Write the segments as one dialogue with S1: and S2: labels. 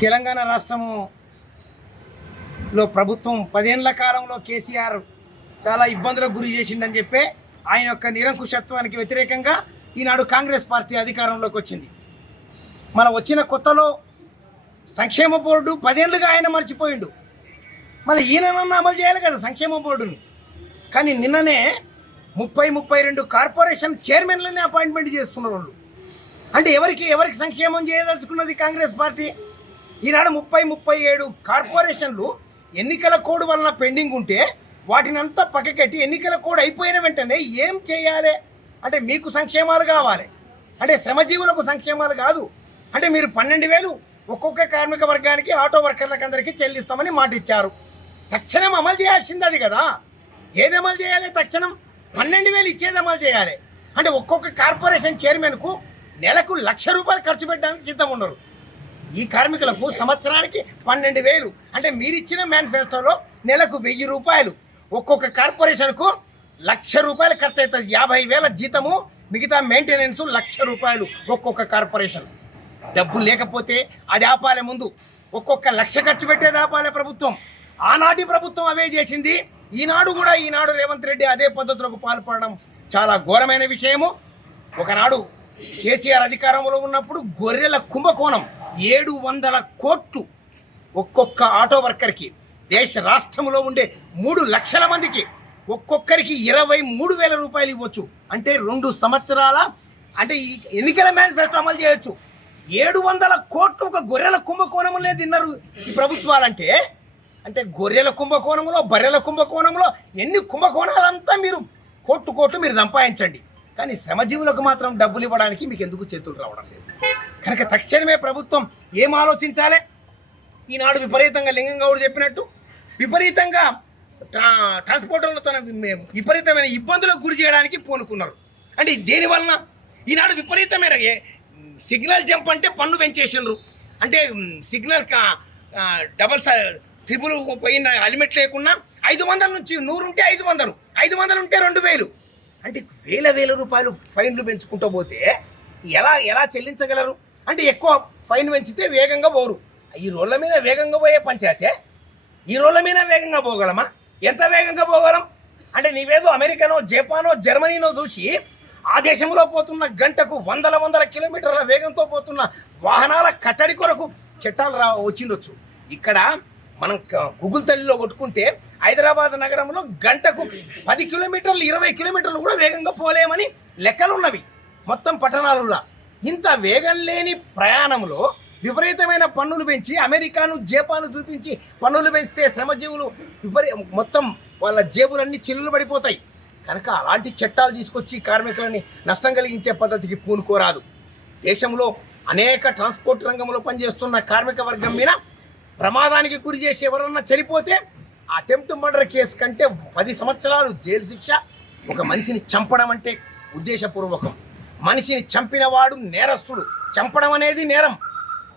S1: తెలంగాణ రాష్ట్రము లో ప్రభుత్వం పదేళ్ళ కాలంలో కేసీఆర్ చాలా ఇబ్బందులకు గురి చేసిండని చెప్పి ఆయన యొక్క నిరంకుశత్వానికి వ్యతిరేకంగా ఈనాడు కాంగ్రెస్ పార్టీ అధికారంలోకి వచ్చింది. మన వచ్చిన కొత్తలో సంక్షేమ బోర్డు పదేళ్ళుగా ఆయన మర్చిపోయిండు. మన ఈయనన్నా అమలు చేయాలి కదా సంక్షేమ బోర్డును. కానీ నిన్ననే ముప్పై ముప్పై రెండు కార్పొరేషన్ చైర్మన్లని అపాయింట్మెంట్ చేస్తున్నారు వాళ్ళు. అంటే ఎవరికి ఎవరికి సంక్షేమం చేయదలుచుకున్నది కాంగ్రెస్ పార్టీ? ఈనాడు ముప్పై ముప్పై ఏడు కార్పొరేషన్లు ఎన్నికల కోడ్ వలన పెండింగ్ ఉంటే వాటిని అంతా పక్కకెట్టి ఎన్నికల కోడ్ అయిపోయిన వెంటనే ఏం చేయాలి? అంటే మీకు సంక్షేమాలు కావాలి. అంటే శ్రమజీవులకు సంక్షేమాలు కాదు. అంటే మీరు పన్నెండు వేలు ఒక్కొక్క కార్మిక వర్గానికి ఆటో వర్కర్లకు అందరికీ చెల్లిస్తామని మాట ఇచ్చారు తక్షణం అమలు చేయాల్సింది అది కదా. ఏది అమలు చేయాలి తక్షణం? పన్నెండు వేలు ఇచ్చేది అమలు చేయాలి. అంటే ఒక్కొక్క కార్పొరేషన్ చైర్మన్కు నెలకు లక్ష రూపాయలు ఖర్చు పెట్టడానికి సిద్ధం ఉండరు. ఈ కార్మికులకు సంవత్సరానికి పన్నెండు వేలు. అంటే మీరిచ్చిన మేనిఫెస్టోలో నెలకు వెయ్యి రూపాయలు. ఒక్కొక్క కార్పొరేషన్కు లక్ష రూపాయలు ఖర్చు అవుతుంది యాభై వేల జీతము మిగతా మెయింటెనెన్స్ లక్ష రూపాయలు ఒక్కొక్క కార్పొరేషన్. డబ్బు లేకపోతే అది ఆపాలే ముందు. ఒక్కొక్క లక్ష ఖర్చు పెట్టేది ఆపాలే ప్రభుత్వం. ఆనాటి ప్రభుత్వం అవే చేసింది. ఈనాడు కూడా ఈనాడు రేవంత్ రెడ్డి అదే పద్ధతులకు పాల్పడడం చాలా ఘోరమైన విషయము. ఒకనాడు కేసీఆర్ అధికారంలో ఉన్నప్పుడు గొర్రెల కుంభకోణం. ఏడు వందల కోట్లు ఒక్కొక్క ఆటో వర్కర్కి దేశ రాష్ట్రంలో ఉండే మూడు లక్షల మందికి ఒక్కొక్కరికి ఇరవై మూడు వేల రూపాయలు ఇవ్వచ్చు. అంటే రెండు సంవత్సరాల అంటే ఈ ఎన్నికల మేనిఫెస్టో అమలు చేయొచ్చు. ఏడు వందల కోట్లు ఒక గొర్రెల కుంభకోణములనే తిన్నారు ఈ ప్రభుత్వాలంటే. అంటే గొర్రెల కుంభకోణంలో బర్రెల కుంభకోణంలో ఎన్ని కుంభకోణాలంతా మీరు కోట్లు కోట్లు మీరు సంపాదించండి. కానీ శ్రమజీవులకు మాత్రం డబ్బులు ఇవ్వడానికి మీకు ఎందుకు చేతులు రావడం లేదు? కనుక తక్షణమే ప్రభుత్వం ఏం ఆలోచించాలి? ఈనాడు విపరీతంగా లింగంగౌడ్ చెప్పినట్టు విపరీతంగా ట్రా ట్రాన్స్పోర్టర్లు తన విపరీతమైన ఇబ్బందులకు గురి చేయడానికి పూనుకున్నారు. అంటే దేని వలన? ఈనాడు విపరీతమైన ఏ- సిగ్నల్ జంప్ అంటే పన్ను పెంచేసిండ్రు. అంటే సిగ్నల్ డబల్ ట్రిపుల్ పోయిన హెల్మెట్ లేకుండా ఐదు వందల నుంచి నూరు ఉంటే ఐదు వందలు ఐదు వందలు ఉంటే రెండు వేలు. అంటే వేల వేల రూపాయలు ఫైన్లు పెంచుకుంటూ పోతే ఎలా ఎలా చెల్లించగలరు? అంటే ఎక్కువ ఫైన్ పెంచితే వేగంగా పోరు. ఈ రోడ్ల మీద వేగంగా పోయే పంచాయతే? ఈ రోడ్ల మీద వేగంగా పోగలమా? ఎంత వేగంగా పోగలం? అంటే నీవేదో అమెరికానో జపానో జర్మనీనో చూసి ఆ దేశంలో పోతున్న గంటకు వందల వందల కిలోమీటర్ల వేగంతో పోతున్న వాహనాల కట్టడి కొరకు చట్టాలు రా వచ్చిండొచ్చు. ఇక్కడ మనం క- గూగుల్ తల్లిలో కొట్టుకుంటే హైదరాబాద్ నగరంలో గంటకు పది కిలోమీటర్లు ఇరవై కిలోమీటర్లు కూడా వేగంగా పోలేమని లెక్కలున్నవి. మొత్తం పట్టణాలలో ఇంత వేగం లేని ప్రయాణంలో విపరీతమైన పన్నులు పెంచి అమెరికాను జపాను చూపించి పన్నులు పెంచితే శ్రమజీవులు విపరీ మొత్తం వాళ్ళ జేబులన్నీ చిల్లులు పడిపోతాయి. కనుక అలాంటి చట్టాలు తీసుకొచ్చి కార్మికులని నష్టం కలిగించే పద్ధతికి పూనుకోరాదు. దేశంలో అనేక ట్రాన్స్పోర్ట్ రంగంలో పనిచేస్తున్న కార్మిక వర్గం మీద ప్రమాదానికి గురి చేసి ఎవరన్నా చనిపోతే అటెంప్ట్ మర్డర్ కేసు కంటే పది సంవత్సరాలు జైలు శిక్ష ఒక మనిషిని చంపడం అంటే ఉద్దేశపూర్వకం. మనిషిని చంపినవాడు నేరస్తుడు. చంపడం అనేది నేరం.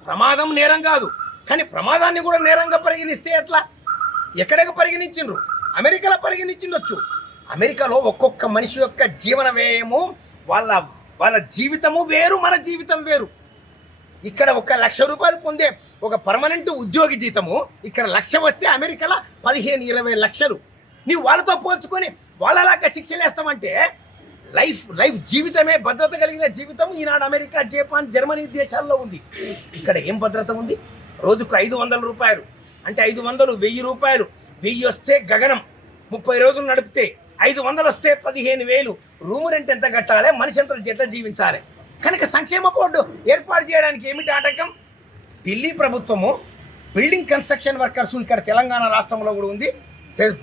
S1: ప్రమాదం నేరం కాదు. కానీ ప్రమాదాన్ని కూడా నేరంగా పరిగణిస్తే ఎట్లా? ఎక్కడికి పరిగణించిండ్రు? అమెరికాలో పరిగణించిండొచ్చు. అమెరికాలో ఒక్కొక్క మనిషి యొక్క జీవన వ్యయము వాళ్ళ వాళ్ళ జీవితము వేరు మన జీవితం వేరు. ఇక్కడ ఒక లక్ష రూపాయలు పొందే ఒక పర్మనెంట్ ఉద్యోగి జీతము ఇక్కడ లక్ష వస్తే అమెరికాలో పదిహేను ఇరవై లక్షలు. నీవు వాళ్ళతో పోల్చుకొని వాళ్ళలాగా శిక్షలు వేస్తామంటే లైఫ్ లైఫ్ జీవితమే భద్రత కలిగిన జీవితం ఈనాడు అమెరికా జపాన్ జర్మనీ దేశాల్లో ఉంది. ఇక్కడ ఏం భద్రత ఉంది? రోజుకు ఐదు వందల రూపాయలు. అంటే ఐదు వందలు వెయ్యి రూపాయలు. వెయ్యి వస్తే గగనం. ముప్పై రోజులు నడిపితే ఐదు వందలు వస్తే పదిహేను వేలు. రూము రెంట్ ఎంత కట్టాలి? మనిషి ఎంత ఎట్లా జీవించాలి. కనుక సంక్షేమ బోర్డు ఏర్పాటు చేయడానికి ఏమిటి ఆటంకం? ఢిల్లీ ప్రభుత్వము బిల్డింగ్ కన్స్ట్రక్షన్ వర్కర్స్ ఇక్కడ తెలంగాణ రాష్ట్రంలో కూడా ఉంది.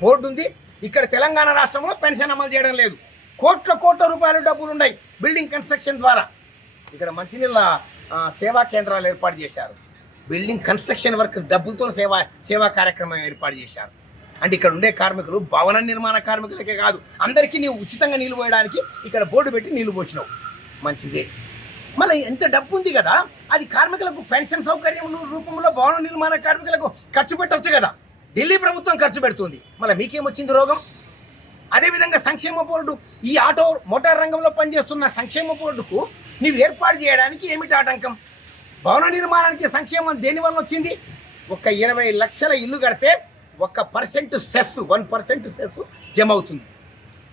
S1: బోర్డు ఉంది. ఇక్కడ తెలంగాణ రాష్ట్రంలో పెన్షన్ అమలు చేయడం లేదు. కోట్ల కోట్ల రూపాయల డబ్బులు ఉన్నాయి బిల్డింగ్ కన్స్ట్రక్షన్ ద్వారా. ఇక్కడ మంచినీళ్ళ సేవా కేంద్రాలు ఏర్పాటు చేశారు. బిల్డింగ్ కన్స్ట్రక్షన్ వర్క్ డబ్బులతో సేవా సేవా కార్యక్రమం ఏర్పాటు చేశారు. అంటే ఇక్కడ ఉండే కార్మికులు భవన నిర్మాణ కార్మికులకే కాదు అందరికీ నీవు ఉచితంగా నీళ్ళు పోయడానికి ఇక్కడ బోర్డు పెట్టి నీళ్ళు పోసినావు. మంచిదే. మళ్ళీ ఎంత డబ్బు ఉంది కదా అది కార్మికులకు పెన్షన్ సౌకర్యం రూపంలో భవన నిర్మాణ కార్మికులకు ఖర్చు పెట్టవచ్చు కదా. ఢిల్లీ ప్రభుత్వం ఖర్చు పెడుతుంది. మళ్ళీ మీకేమొచ్చింది రోగం? అదేవిధంగా సంక్షేమ బోర్డు ఈ ఆటో మోటార్ రంగంలో పనిచేస్తున్న సంక్షేమ బోర్డుకు నీవు ఏర్పాటు చేయడానికి ఏమిటి ఆటంకం? భవన నిర్మాణానికి సంక్షేమం దేనివల్ల వచ్చింది? ఒక ఇరవై లక్షల ఇల్లు కడితే ఒక percent cess one percent cess జమ అవుతుంది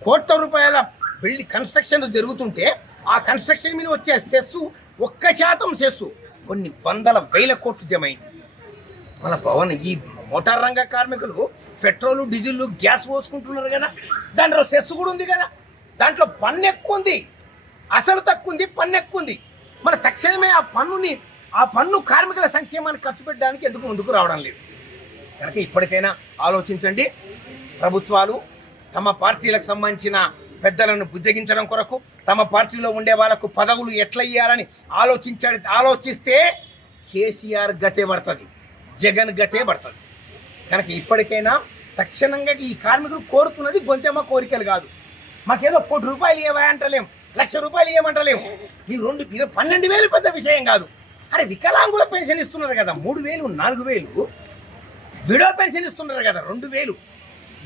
S1: కోట్ల రూపాయల బిల్డింగ్ కన్స్ట్రక్షన్ జరుగుతుంటే ఆ కన్స్ట్రక్షన్ మీద వచ్చే సెస్సు ఒక్క శాతం సెస్సు కొన్ని వందల వేల కోట్లు జమ అయింది. మన భవన్ ఈ మోటార్ రంగ కార్మికులు పెట్రోల్ డీజిల్ గ్యాస్ పోసుకుంటున్నారు కదా. దాంట్లో సెస్ కూడా ఉంది కదా. దాంట్లో పన్ను ఎక్కువ ఉంది అసలు తక్కువ ఉంది పన్ను ఎక్కువ ఉంది మన తక్షణమే ఆ పన్నుని ఆ పన్ను కార్మికుల సంక్షేమాన్ని ఖర్చు పెట్టడానికి ఎందుకు ముందుకు రావడం లేదు? కనుక ఇప్పటికైనా ఆలోచించండి. ప్రభుత్వాలు తమ పార్టీలకు సంబంధించిన పెద్దలను బుజ్జగించడం కొరకు తమ పార్టీలో ఉండే వాళ్ళకు పదవులు ఎట్లా ఇయ్యాలని ఆలోచించాలి ఆలోచిస్తే కేసీఆర్ గతే పడుతుంది. జగన్ గతే పడుతుంది. కనుక ఇప్పటికైనా తక్షణంగా ఈ కార్మికులు కోరుతున్నది గొంతెమ్మ కోరికలు కాదు. మాకేదో కోటి రూపాయలు ఇవ్వా అంటలేం లక్ష రూపాయలు ఇవ్వమంటలేం ఈ రెండు పన్నెండు వేలు పెద్ద విషయం కాదు. అరే వికలాంగుల పెన్షన్ ఇస్తున్నారు కదా మూడు వేలు నాలుగు వేలు. విడో పెన్షన్ ఇస్తున్నారు కదా రెండు వేలు.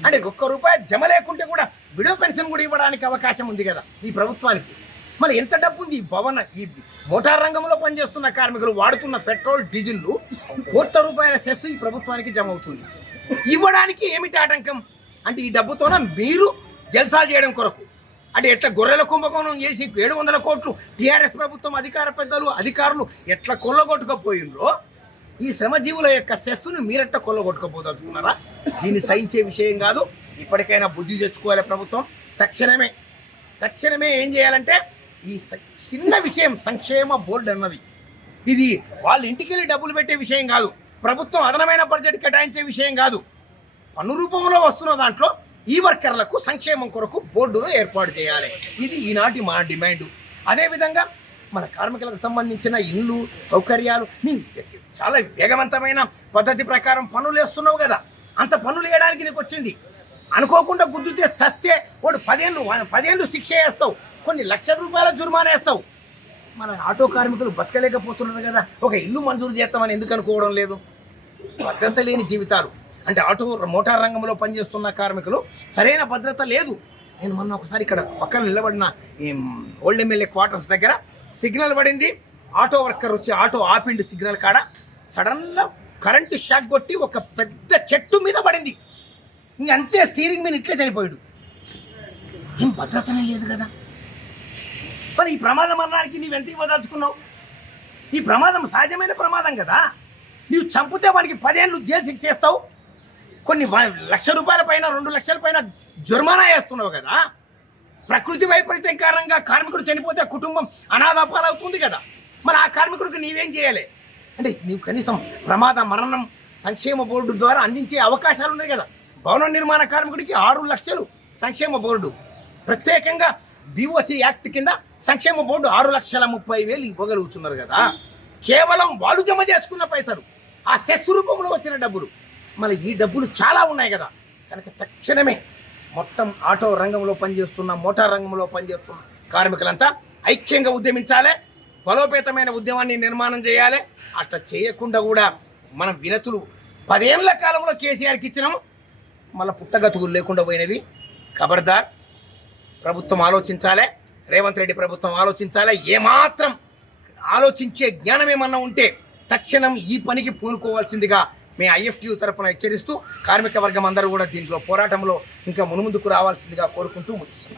S1: అంటే ఒక్క రూపాయి జమ లేకుంటే కూడా విడో పెన్షన్ కూడా ఇవ్వడానికి అవకాశం ఉంది కదా ఈ ప్రభుత్వానికి. మరి ఎంత డబ్బు ఉంది ఈ భవన ఈ మోటార్ రంగంలో పనిచేస్తున్న కార్మికులు వాడుతున్న పెట్రోల్ డీజిల్ కోట్ల రూపాయల సెస్ ఈ ప్రభుత్వానికి జమ అవుతుంది. ఇవ్వడానికి ఏమిటి ఆటంకం? అంటే ఈ డబ్బుతోన మీరు జల్సాలు చేయడం కొరకు. అంటే ఎట్లా గొర్రెల కుంభకోణం చేసి ఏడు వందల కోట్లు టీఆర్ఎస్ ప్రభుత్వం అధికార పెద్దలు అధికారులు ఎట్లా కొల్లగొట్టుకపోయిండ్రో ఈ శ్రమజీవుల యొక్క సెస్సును మీరెట్ట కొల్లగొట్టుకోపోదలుచుకున్నారా? దీన్ని సహించే విషయం కాదు. ఇప్పటికైనా బుద్ధి తెచ్చుకోవాలి ప్రభుత్వం. తక్షణమే తక్షణమే ఏం చేయాలంటే ఈ స- చిన్న విషయం సంక్షేమ బోర్డు అన్నది. ఇది వాళ్ళ ఇంటికి వెళ్ళి డబ్బులు పెట్టే విషయం కాదు. ప్రభుత్వం అదనమైన బడ్జెట్ కేటాయించే విషయం కాదు. పన్ను రూపంలో వస్తున్న దాంట్లో ఈ వర్కర్లకు సంక్షేమం కొరకు బోర్డును ఏర్పాటు చేయాలి. ఇది ఈనాటి మా డిమాండ్. అదేవిధంగా మన కార్మికులకు సంబంధించిన ఇల్లు సౌకర్యాలు నీ చాలా వేగవంతమైన పద్ధతి ప్రకారం పనులు వేస్తున్నావు కదా. అంత పనులు వేయడానికి నీకు వచ్చింది. అనుకోకుండా గుద్దుతే చస్తే వాడు పదేళ్ళు పదేళ్ళు శిక్ష వేస్తావు. కొన్ని లక్షల రూపాయల జుర్మానా వేస్తావు. మన ఆటో కార్మికులు బతకలేకపోతున్నారు కదా. ఒక ఇల్లు మంజూరు చేస్తామని ఎందుకు అనుకోవడం లేదు? భద్రత లేని జీవితాలు. అంటే ఆటో మోటార్ రంగంలో పనిచేస్తున్న కార్మికులు సరైన భద్రత లేదు. నేను మొన్న ఒకసారి ఇక్కడ పక్కన నిలబడిన ఈ ఓల్డ్ ఎమ్మెల్యే క్వార్టర్స్ దగ్గర సిగ్నల్ పడింది. ఆటో వర్కర్ వచ్చి ఆటో ఆపిండి సిగ్నల్ కాడ. సడన్గా కరెంటు షాక్ కొట్టి ఒక పెద్ద చెట్టు మీద పడింది. ఇంక అంతే స్టీరింగ్ మీద ఇట్లే చనిపోయాడు. ఏం భద్రతనే లేదు కదా. మరి ఈ ప్రమాదం మరణానికి ఎంత ఇవ్వదలుచుకున్నావు? ఈ ప్రమాదం సహజమైన ప్రమాదం కదా. నీవు చంపితే వాడికి పదేళ్ళు జైలు శిక్ష వేస్తావు. కొన్ని లక్ష రూపాయల పైన రెండు లక్షల పైన జుర్మానా వేస్తున్నావు కదా. ప్రకృతి వైపరీత్యం కారణంగా కార్మికుడు చనిపోతే కుటుంబం అనాథపాలవుతుంది కదా. మరి ఆ కార్మికుడికి నీవేం చేయాలి? అంటే నీవు కనీసం ప్రమాద మరణం సంక్షేమ బోర్డు ద్వారా అందించే అవకాశాలు ఉన్నాయి కదా. భవన నిర్మాణ కార్మికుడికి ఆరు లక్షలు సంక్షేమ బోర్డు. ప్రత్యేకంగా బీఓసి యాక్ట్ కింద సంక్షేమ బోర్డు ఆరు లక్షల ముప్పై వేలు ఇవ్వగలుగుతున్నారు కదా. కేవలం వాళ్ళు జమ చేసుకున్న పైసలు ఆ సెస్ రూపంలో వచ్చిన డబ్బులు. మళ్ళీ ఈ డబ్బులు చాలా ఉన్నాయి కదా. కనుక తక్షణమే మొత్తం ఆటో రంగంలో పనిచేస్తున్న మోటార్ రంగంలో పనిచేస్తున్న కార్మికులంతా ఐక్యంగా ఉద్యమించాలి. బలోపేతమైన ఉద్యమాన్ని నిర్మాణం చేయాలి. అట్లా చేయకుండా కూడా మన వినతులు పదేళ్ళ కాలంలో కేసీఆర్కి ఇచ్చినాము. మళ్ళీ పుట్టగతుకులు లేకుండా పోయినవి. ఖబర్దార్ ప్రభుత్వం ఆలోచించాలే రేవంత్ రెడ్డి ప్రభుత్వం ఆలోచించాలే ఏమాత్రం ఆలోచించే జ్ఞానం ఏమన్నా ఉంటే తక్షణం ఈ పనికి పూనుకోవాల్సిందిగా మేము ఐఎఫ్టీ తరపున హెచ్చరిస్తూ కార్మిక వర్గం అందరూ కూడా దీంట్లో పోరాటంలో ఇంకా మునుముందుకు రావాల్సిందిగా కోరుకుంటూ ముగిస్తున్నాం.